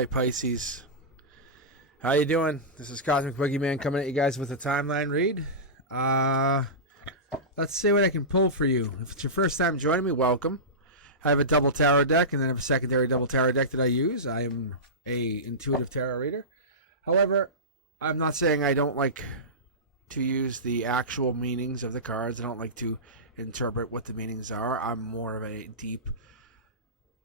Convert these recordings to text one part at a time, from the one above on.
right, Pisces. How you doing? This is Cosmic Boogeyman coming at you guys with a timeline read. Let's see what I can pull for you. If it's your first time joining me, welcome. I have a double tarot deck and then I have a secondary double tarot deck that I use. I am a intuitive tarot reader. However, I'm not saying I don't like to use the actual meanings of the cards. I don't like to interpret what the meanings are. I'm more of a deep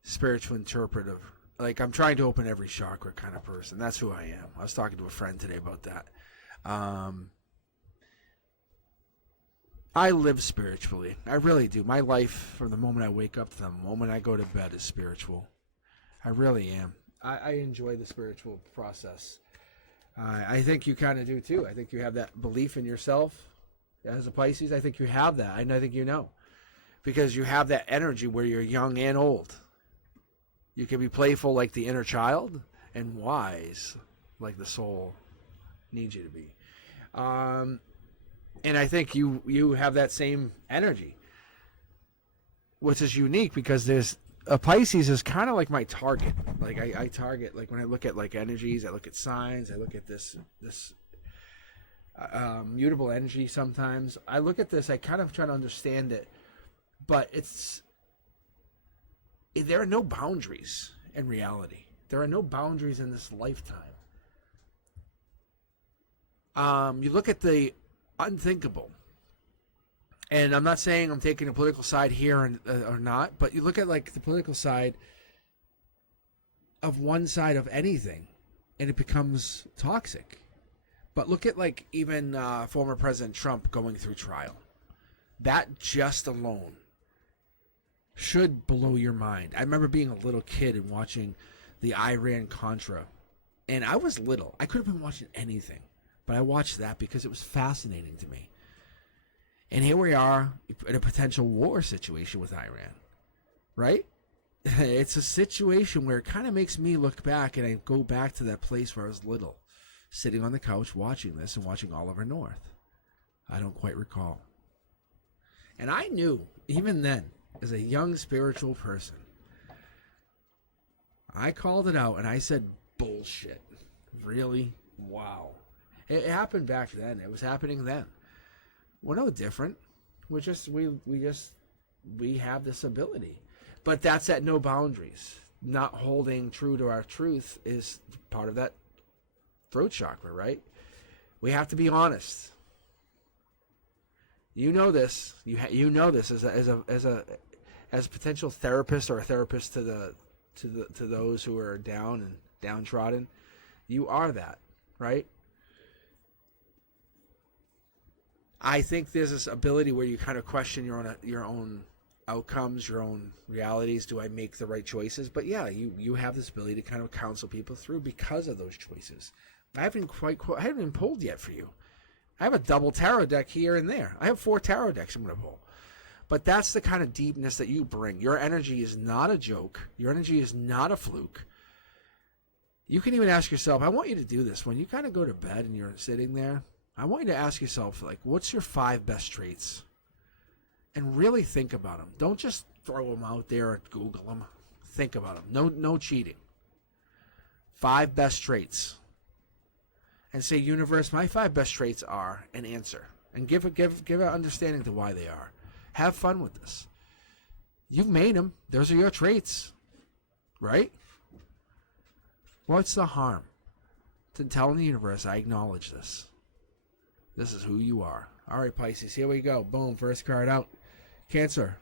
spiritual interpretive. Like, I'm trying to open every chakra kind of person. That's who I am. I was talking to a friend today about that. I live spiritually. I really do. My life, from the moment I wake up to the moment I go to bed, is spiritual. I really am. I enjoy the spiritual process. I think you kind of do too. I think you have that belief in yourself as a Pisces. I think you have that. I think you know. Because you have that energy where you're young and old. You can be playful like the inner child and wise like the soul needs you to be. And I think you have that same energy, which is unique because there's a Pisces is kind of like my target. Like I target, like when I look at like energies, I look at signs, I look at this mutable energy sometimes. I look at this, I kind of try to understand it, but there are no boundaries in reality. There are no boundaries in this lifetime. You look at the unthinkable, and I'm not saying I'm taking a political side here or not, but you look at like the political side of one side of anything, and it becomes toxic. But look at like even former President Trump going through trial. That just alone should blow your mind. I remember being a little kid and watching the Iran-Contra. And I was little. I could have been watching anything. But I watched that because it was fascinating to me. And here we are in a potential war situation with Iran. Right? It's a situation where it kind of makes me look back, and I go back to that place where I was little, sitting on the couch watching this and watching Oliver North. I don't quite recall. And I knew, even then, as a young spiritual person, I called it out and I said, bullshit. Really? Wow. It happened back then. It was happening then. We're no different. We have this ability. But that's at no boundaries. Not holding true to our truth is part of that throat chakra, right? We have to be honest. You know this. You know this as a potential therapist or a therapist to those who are down and downtrodden. You are that, right? I think there's this ability where you kind of question your own outcomes, your own realities. Do I make the right choices? But yeah, you have this ability to kind of counsel people through because of those choices. I haven't been pulled yet for you. I have a double tarot deck here and there. I have 4 tarot decks I'm going to pull. But that's the kind of deepness that you bring. Your energy is not a joke. Your energy is not a fluke. You can even ask yourself, I want you to do this. When you kind of go to bed and you're sitting there, I want you to ask yourself, like, what's your 5 best traits? And really think about them. Don't just throw them out there or Google them. Think about them. No cheating. 5 best traits. And say, universe, my 5 best traits are, an answer. And give an understanding to why they are. Have fun with this. You've made them. Those are your traits. Right? What's the harm to telling the universe, I acknowledge this. This is who you are. All right, Pisces, here we go. Boom, first card out. Cancer.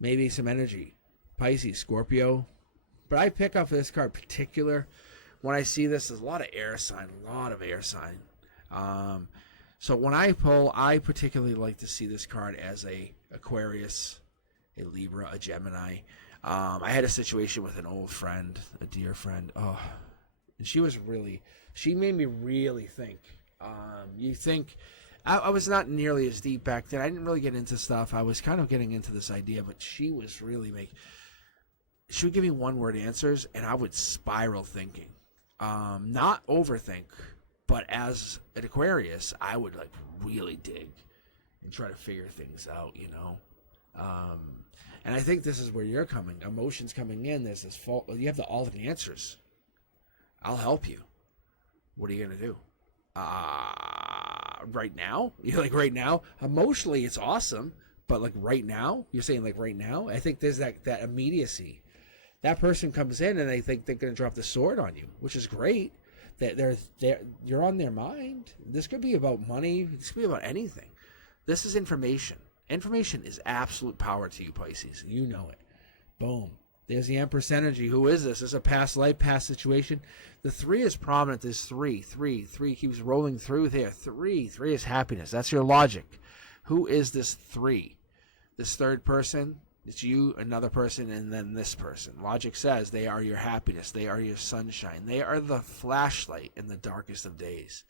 Maybe some energy. Pisces, Scorpio. But I pick up this card particular. When I see this, there's a lot of air sign. So when I pull, I particularly like to see this card as a Aquarius, a Libra, a Gemini. I had a situation with an old friend, a dear friend. Oh, and she made me really think. You think, I was not nearly as deep back then. I didn't really get into stuff. I was kind of getting into this idea, but she was really she would give me one-word answers, and I would spiral thinking. Not overthink, but as an Aquarius, I would like really dig and try to figure things out, you know. And I think this is where you're coming. Emotions coming in. There's this fault. You have all the answers. I'll help you. What are you going to do? Right now? You're like, right now? Emotionally, it's awesome. But like right now? You're saying like right now? I think there's that immediacy. That person comes in and they think they're going to drop the sword on you, which is great. That you're on their mind. This could be about money. This could be about anything. This is information. Information is absolute power to you, Pisces. You know it. Boom. There's the Empress energy. Who is this? This is a past life, past situation. The 3 is prominent. There's 3 keeps rolling through there. 3 is happiness. That's your logic. Who is this 3? This third person? It's you, another person, and then this person. Logic says they are your happiness. They are your sunshine. They are the flashlight in the darkest of days.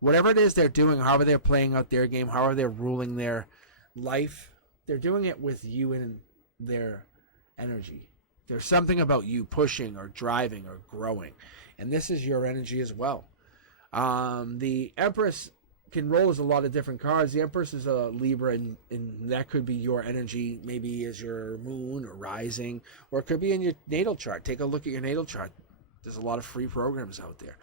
Whatever it is they're doing, however they're playing out their game, however they're ruling their life, they're doing it with you in their energy. There's something about you pushing or driving or growing. And this is your energy as well. The Empress can roll as a lot of different cards. The Empress is a Libra, and that could be your energy, maybe as your moon or rising, or it could be in your natal chart. Take a look at your natal chart. There's a lot of free programs out there.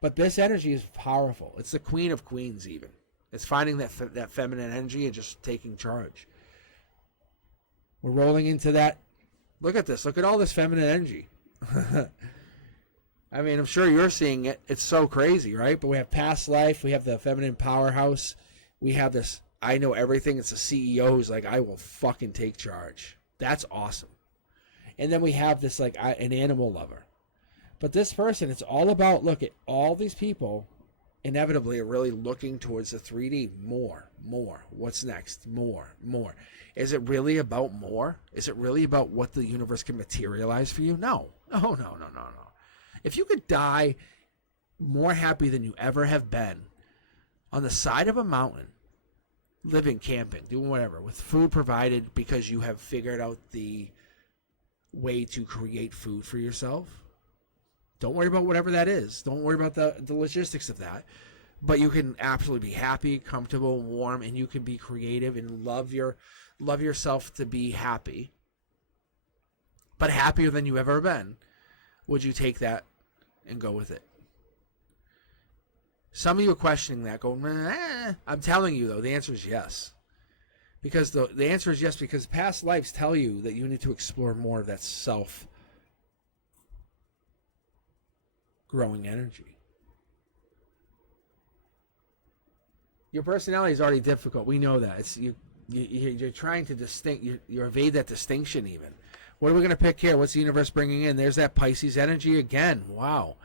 But this energy is powerful. It's the Queen of Queens even. It's finding that feminine energy and just taking charge. We're rolling into that. Look at this. Look at all this feminine energy. I mean, I'm sure you're seeing it. It's so crazy, right? But we have past life. We have the feminine powerhouse. We have this, I know everything. It's a CEO who's like, I will fucking take charge. That's awesome. And then we have this, like, an animal lover. But this person, it's all about, look at all these people inevitably are really looking towards the 3D. More. What's next? More. Is it really about more? Is it really about what the universe can materialize for you? No. No. If you could die more happy than you ever have been on the side of a mountain, living, camping, doing whatever, with food provided because you have figured out the way to create food for yourself, don't worry about whatever that is. Don't worry about the logistics of that. But you can absolutely be happy, comfortable, warm, and you can be creative and love yourself to be happy, but happier than you've ever been. Would you take that and go with it? Some of you are questioning that, going, I'm telling you, though, the answer is yes. Because the answer is yes, because past lives tell you that you need to explore more of that self-growing energy. Your personality is already difficult. We know that. It's you're trying to you evade that distinction even. What are we going to pick here? What's the universe bringing in? There's that Pisces energy again. Wow.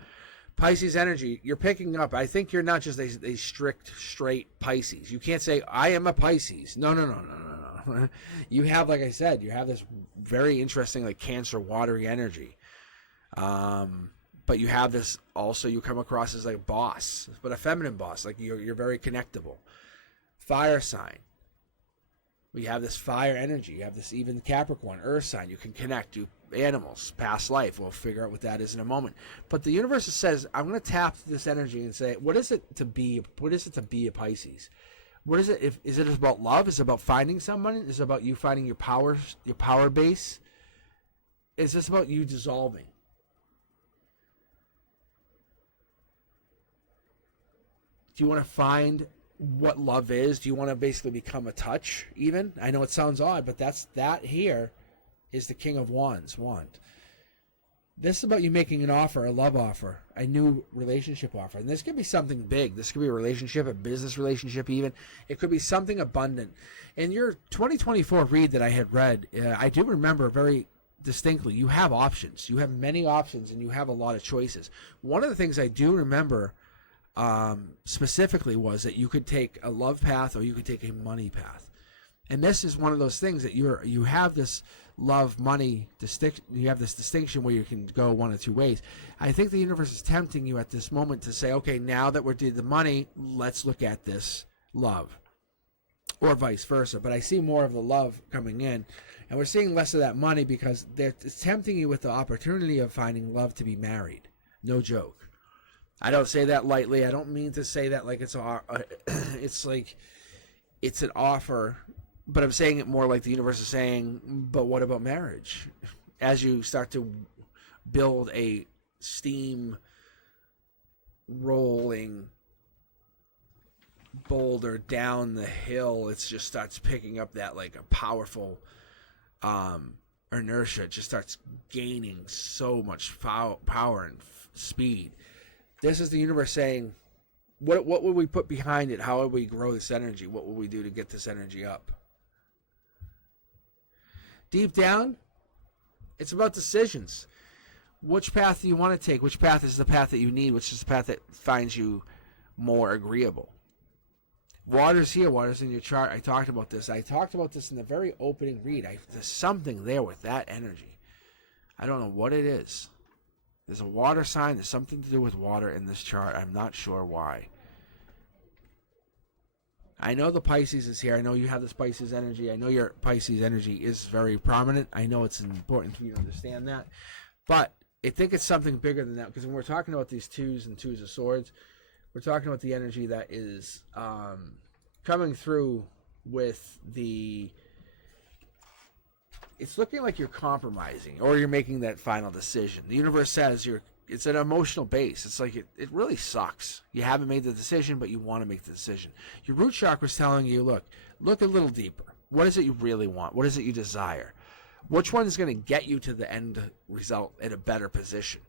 Pisces energy, you're picking up. I think you're not just a strict, straight Pisces. You can't say, I am a Pisces. No. You have, like I said, you have this very interesting, like, Cancer, watery energy. But you have this also, you come across as like a boss, but a feminine boss. Like you're very connectable. Fire sign. We have this fire energy. You have this even Capricorn, earth sign. You can connect to animals, past life. We'll figure out what that is in a moment. But the universe says, I'm going to tap this energy and say, what is it to be a Pisces? What is it? Is it about love? Is it about finding someone? Is it about you finding your power base? Is this about you dissolving? Do you want to find what love is? Do you want to basically become a touch even? I know it sounds odd, but that here is the King of Wands wand. This is about you making an offer, a love offer, a new relationship offer. And this could be something big. This could be a relationship, a business relationship even. It could be something abundant. In your 2024 read that I had read, I do remember very distinctly, you have options. You have many options and you have a lot of choices. One of the things I do remember specifically was that you could take a love path or you could take a money path. And this is one of those things that you have this love money distinction. You have this distinction where you can go one of two ways. I think the universe is tempting you at this moment to say, okay, now that we're did the money, let's look at this love, or vice versa. But I see more of the love coming in, and we're seeing less of that money because it's tempting you with the opportunity of finding love to be married. No joke. I don't say that lightly. I don't mean to say that like it's like it's an offer, but I'm saying it more like the universe is saying, but what about marriage? As you start to build a steam rolling boulder down the hill. It just starts picking up that like a powerful inertia. It just starts gaining so much power and speed. This is the universe saying, what would we put behind it? How would we grow this energy? What would we do to get this energy up? Deep down, it's about decisions. Which path do you want to take? Which path is the path that you need? Which is the path that finds you more agreeable? Water's here. Water's in your chart. I talked about this. I talked about this in the very opening read. There's something there with that energy. I don't know what it is. There's a water sign. There's something to do with water in this chart. I'm not sure why. I know the Pisces is here. I know you have this Pisces energy. I know your Pisces energy is very prominent. I know it's important for you to understand that. But I think it's something bigger than that, because when we're talking about these twos and twos of swords, we're talking about the energy that is coming through with the... It's looking like you're compromising or you're making that final decision. The universe says it's an emotional base. It's like it really sucks. You haven't made the decision, but you want to make the decision. Your root chakra is telling you, look a little deeper. What is it you really want? What is it you desire? Which one is going to get you to the end result in a better position?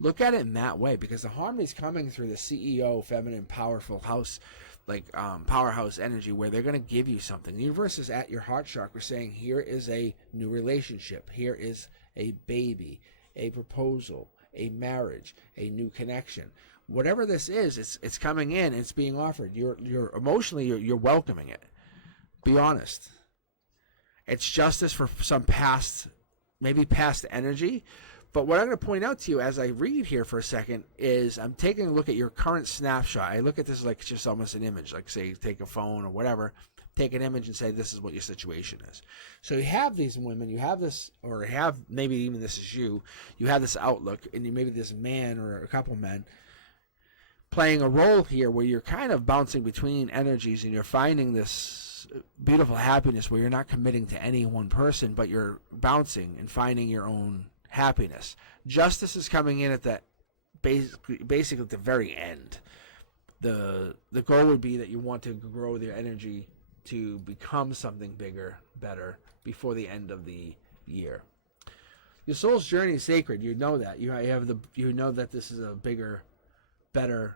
Look at it in that way, because the harmony is coming through the CEO, feminine, powerful house, like powerhouse energy, where they're going to give you something. The universe is at your heart chakra saying, here is a new relationship. Here is a baby, a proposal, a marriage, a new connection. Whatever this is, it's coming in, it's being offered. You're emotionally, you're welcoming it. Be honest. It's justice for some past energy. But what I'm going to point out to you as I read here for a second is I'm taking a look at your current snapshot. I look at this like just almost an image, like say take a phone or whatever, take an image and say this is what your situation is. So you have these women, you have this, or have maybe even this is you have this outlook, and maybe this man or a couple men playing a role here where you're kind of bouncing between energies and you're finding this beautiful happiness where you're not committing to any one person, but you're bouncing and finding your own happiness. Justice is coming in at that basically at the very end. The goal would be that you want to grow their energy to become something bigger, better before the end of the year. Your soul's journey is sacred. You know that. You know that this is a bigger, better,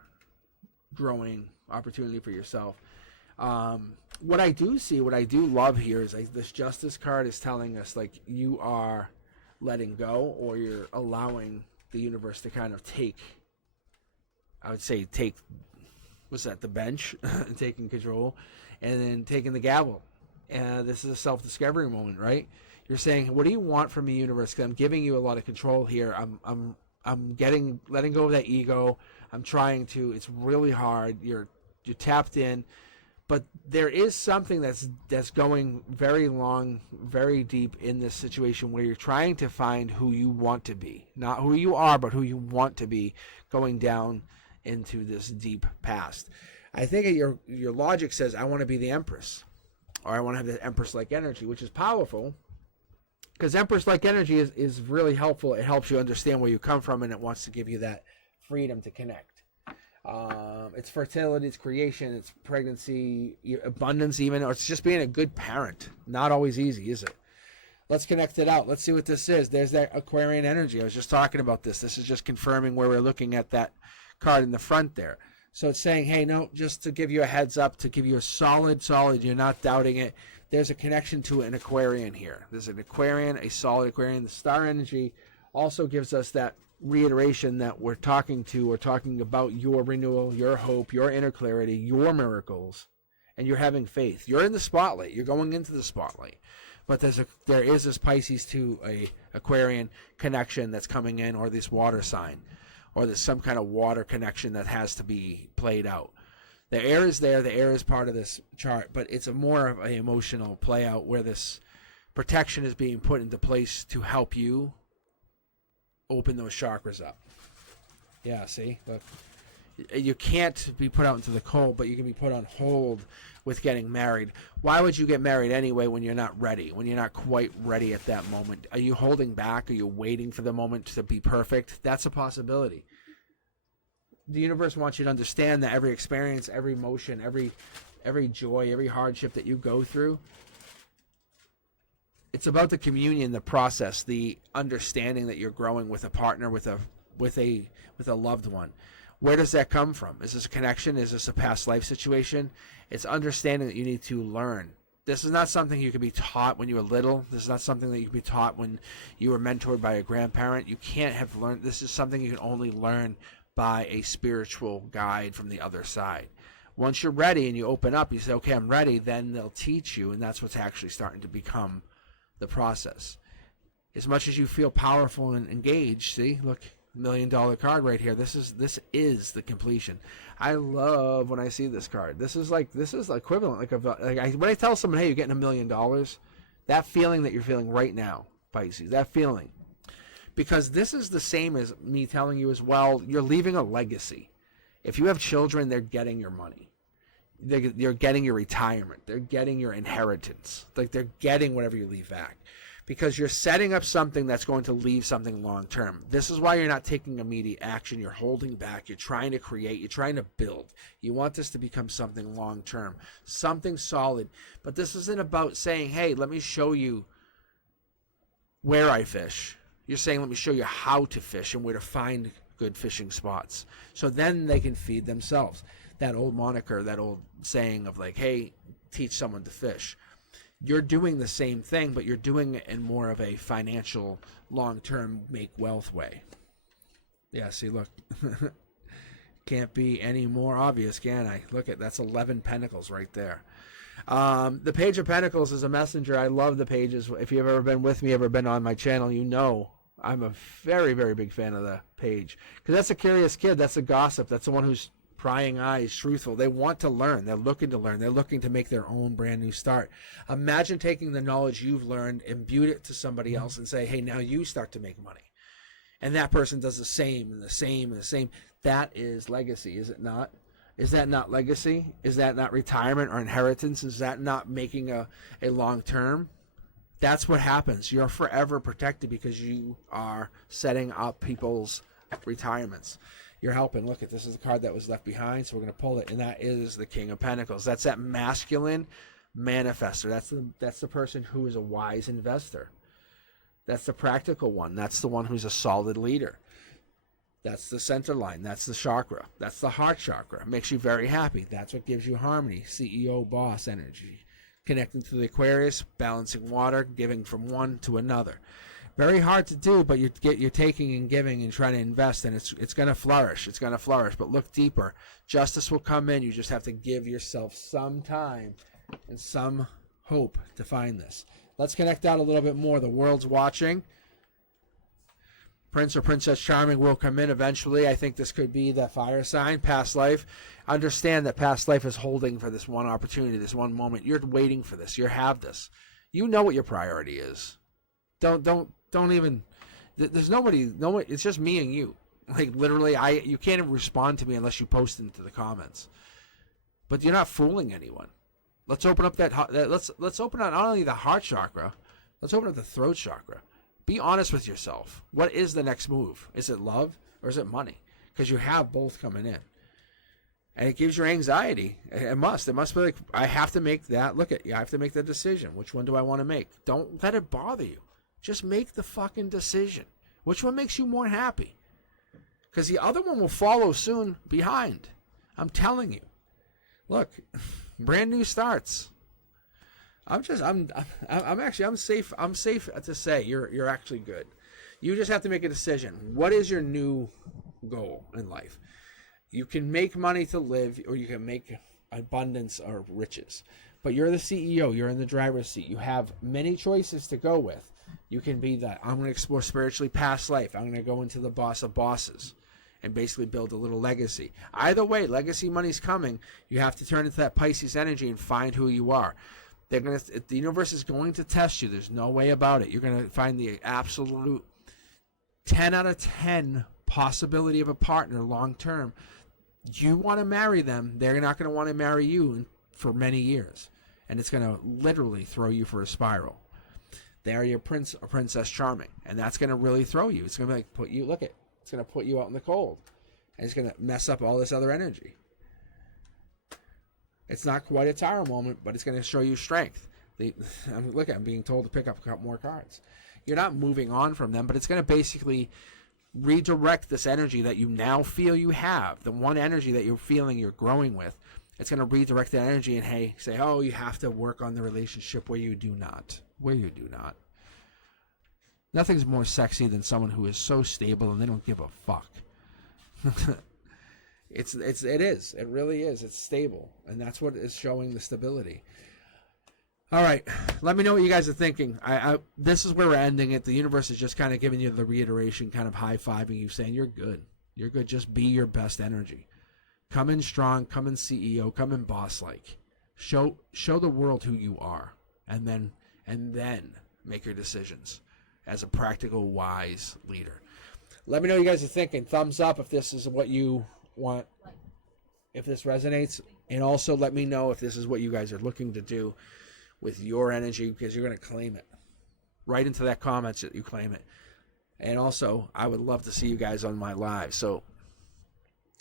growing opportunity for yourself. What I do love here is this Justice card is telling us like you are letting go, or you're allowing the universe to kind of take what's that, the bench, and taking control, and then taking the gavel. This is a self-discovery moment, right? You're saying, what do you want from me, universe? Because I'm giving you a lot of control here. I'm letting go of that ego. I'm trying to. It's really hard. You're tapped in. But there is something that's going very long, very deep in this situation where you're trying to find who you want to be. Not who you are, but who you want to be, going down into this deep past. I think your logic says, I want to be the Empress. Or I want to have the Empress-like energy, which is powerful. Because Empress-like energy is really helpful. It helps you understand where you come from, and it wants to give you that freedom to connect. It's fertility, it's creation, it's pregnancy, abundance even, or it's just being a good parent. Not always easy, is it? Let's connect it out. Let's see what this is. There's that Aquarian energy. I was just talking about this. This is just confirming where we're looking at that card in the front there. So it's saying, hey, no, just to give you a heads up, to give you a solid, you're not doubting it. There's a connection to an Aquarian here. There's an Aquarian, a solid Aquarian. The star energy also gives us that reiteration that we're talking about your renewal, your hope, your inner clarity, your miracles, and you're having faith. You're in the spotlight. You're going into the spotlight. But there is this Pisces to a Aquarian connection that's coming in, or this water sign, or there's some kind of water connection that has to be played out. The air is there. The air is part of this chart, but it's more of an emotional play out where this protection is being put into place to help you open those chakras up. Yeah, see? Look. You can't be put out into the cold, but you can be put on hold with getting married. Why would you get married anyway when you're not ready, when you're not quite ready at that moment? Are you holding back? Are you waiting for the moment to be perfect? That's a possibility. the universe wants you to understand that every experience, every emotion, every joy, every hardship that you go through, it's about the communion, the process, the understanding that you're growing with a partner, with a loved one. Where does that come from? Is this a connection? Is this a past life situation? It's understanding that you need to learn. This is not something you can be taught when you were little. This is not something that you can be taught when you were mentored by a grandparent. You can't have learned. This is something you can only learn by a spiritual guide from the other side. Once you're ready and you open up, you say, okay, I'm ready, then they'll teach you, and that's what's actually starting to become the process. As much as you feel powerful and engaged, see, look, $1 million card right here. This is the completion. I love when I see this card. This is equivalent. When I tell someone, hey, you're getting $1 million, that feeling that you're feeling right now, Pisces, that feeling, because this is the same as me telling you as well, you're leaving a legacy. If you have children, they're getting your money. They're getting your retirement. They're getting your inheritance. Like, they're getting whatever you leave back, because you're setting up something that's going to leave something long term. This is why you're not taking immediate action. You're holding back. You're trying to create. You're trying to build. You want this to become something long term, something solid. But this isn't about saying, hey, let me show you where I fish. You're saying, let me show you how to fish and where to find good fishing spots. So then they can feed themselves. That old moniker, that old saying of like, hey, teach someone to fish. You're doing the same thing, but you're doing it in more of a financial, long-term, make wealth way. Yeah, see, look. Can't be any more obvious, can I? Look at, that's 11 pentacles right there. The Page of Pentacles is a messenger. I love the pages. If you've ever been with me, ever been on my channel, you know I'm a very, very big fan of the page. Because that's a curious kid. That's a gossip. That's the one who's prying eyes, truthful. They want to learn. They're looking to learn. They're looking to make their own brand new start. Imagine taking the knowledge you've learned, imbue it to somebody else, and say, hey, now you start to make money. And that person does the same and the same and the same. That is legacy, is it not? Is that not legacy? Is that not retirement or inheritance? Is that not making a long term? That's what happens. You're forever protected because you are setting up people's retirements. You're helping. Look at this, is the card that was left behind, so we're going to pull it, and that is the King of Pentacles. That's that masculine manifestor. That's the person who is a wise investor. That's the practical one. That's the one who's a solid leader. That's the center line. That's the chakra. That's the heart chakra. It makes you very happy. That's what gives you harmony, CEO, boss energy. Connecting to the Aquarius, balancing water, giving from one to another. Very hard to do, but you're taking and giving and trying to invest, and it's going to flourish. It's going to flourish, but look deeper. Justice will come in. You just have to give yourself some time and some hope to find this. Let's connect out a little bit more. The world's watching. Prince or Princess Charming will come in eventually. I think this could be the fire sign, past life. Understand that past life is holding for this one opportunity, this one moment. You're waiting for this. You have this. You know what your priority is. Don't even. There's nobody. It's just me and you. Like, literally, you can't even respond to me unless you post into the comments. But you're not fooling anyone. Let's open up let's open up not only the heart chakra. Let's open up the throat chakra. Be honest with yourself. What is the next move? Is it love or is it money? Because you have both coming in. And it gives you anxiety. It must be like, I have to make that. Look at you. I have to make the decision. Which one do I want to make? Don't let it bother you. Just make the fucking decision. Which one makes you more happy? Because the other one will follow soon behind. I'm telling you. Look, brand new starts. I'm safe. I'm safe to say you're actually good. You just have to make a decision. What is your new goal in life? You can make money to live, or you can make abundance or riches. But you're the CEO. You're in the driver's seat. You have many choices to go with. You can be that. I'm going to explore spiritually past life. I'm going to go into the boss of bosses and basically build a little legacy. Either way, legacy money's coming. You have to turn into that Pisces energy and find who you are. The universe is going to test you. There's no way about it. You're going to find the absolute 10 out of 10 possibility of a partner long term. You want to marry them. They're not going to want to marry you for many years. And it's going to literally throw you for a spiral. They're your prince or princess charming. And that's going to really throw you. It's going to be like it's going to put you out in the cold. And it's going to mess up all this other energy. It's not quite a tower moment, but it's going to show you strength. I'm being told to pick up a couple more cards. You're not moving on from them, but it's going to basically redirect this energy that you now feel you have. The one energy that you're feeling you're growing with. It's going to redirect that energy and, hey, say, oh, you have to work on the relationship where you do not. Where you do not. Nothing's more sexy than someone who is so stable and they don't give a fuck. It is. It really is. It's stable. And that's what is showing the stability. All right. Let me know what you guys are thinking. This is where we're ending it. The universe is just kind of giving you the reiteration, kind of high-fiving you, saying you're good. You're good. Just be your best energy. Come in strong. Come in CEO. Come in boss-like. Show the world who you are. And then make your decisions as a practical, wise leader. Let me know what you guys are thinking. Thumbs up if this is what you want, if this resonates. And also let me know if this is what you guys are looking to do with your energy, because you're going to claim it. Right into that comments that you claim it. And also, I would love to see you guys on my live. So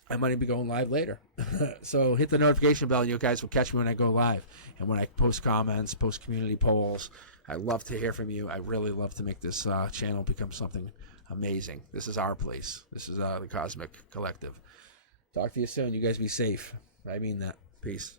I might be going live later. So hit the notification bell and you guys will catch me when I go live. And when I post comments, post community polls. I love to hear from you. I really love to make this channel become something amazing. This is our place. This is the Cosmic Collective. Talk to you soon. You guys be safe. I mean that. Peace.